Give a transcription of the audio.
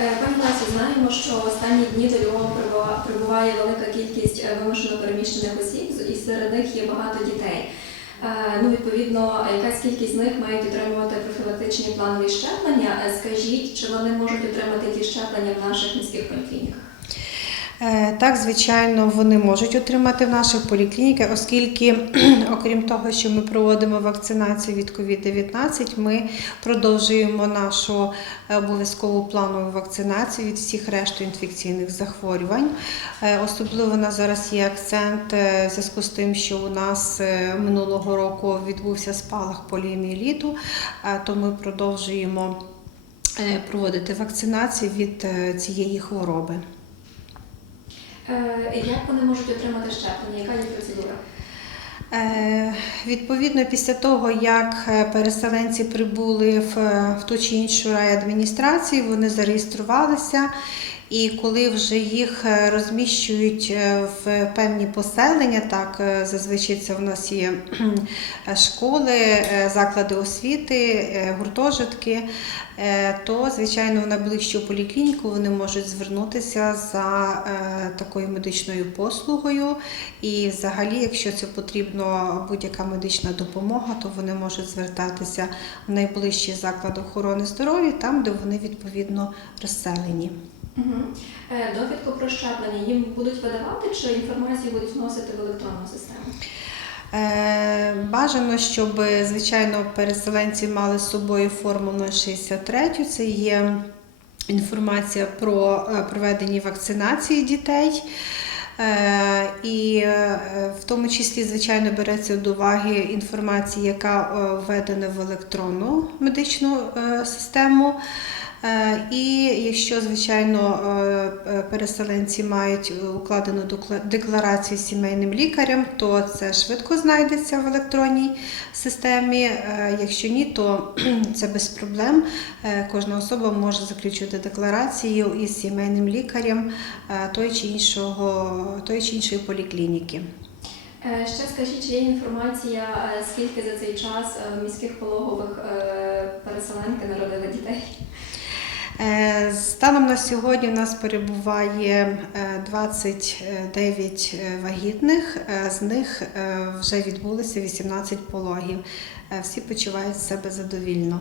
Е, Пані Лесі, знаємо, що в останні дні до Львова прибуває велика кількість е, вимушено переміщених осіб, і серед них є багато дітей. Е, Ну, відповідно, якась кількість з них мають отримувати профілактичні планові щеплення. Скажіть, чи вони можуть отримати ті щеплення в наших міських поліклініках? Е, Так, звичайно, вони можуть отримати в наших поліклініках, оскільки, окрім того, що ми проводимо вакцинацію від COVID-19, ми продовжуємо нашу е, обов'язкову планову вакцинацію від всіх решту інфекційних захворювань. Е, Особливо на зараз є акцент в зв'язку з тим, що у нас минулого року відбувся спалах поліоміеліту, то ми продовжуємо проводити вакцинацію від цієї хвороби. Е, Як вони можуть отримати щеплення? Яка є процедура? Е, Відповідно, після того, як е, переселенці прибули в, ту чи іншу райадміністрацію, вони зареєструвалися. І коли вже їх е, розміщують е, в певні поселення, так е, зазвичай це в нас є школи, заклади освіти, гуртожитки, то звичайно в найближчу поліклініку вони можуть звернутися за такою медичною послугою. І взагалі, якщо це потрібно будь-яка медична допомога, то вони можуть звертатися в найближчий заклад охорони здоров'я, там, де вони відповідно розселені. Угу. Довідку про щеплення їм будуть видавати, чи інформацію будуть вносити в електронну систему? Е, Бажано, щоб звичайно переселенці мали з собою форму 063. Це є інформація про е, проведені вакцинації дітей. Е, І е, в тому числі, звичайно, береться до уваги інформація, яка е, введена в електронну медичну е, систему. Е, І якщо, звичайно, е, е, переселенці мають укладену декларацію сімейним лікарем, то це швидко знайдеться в електронній системі. Якщо ні, то це без проблем. Кожна особа може заключити декларацію із сімейним лікарем той чи іншого, той чи іншої поліклініки. Ще скажіть, чи є інформація, скільки за цей час в міських пологових переселенки народили дітей? Е, Станом на сьогодні у нас перебуває е, 29 е, вагітних, е, з них вже відбулися 18 пологів. Всі почувають себе задовільно.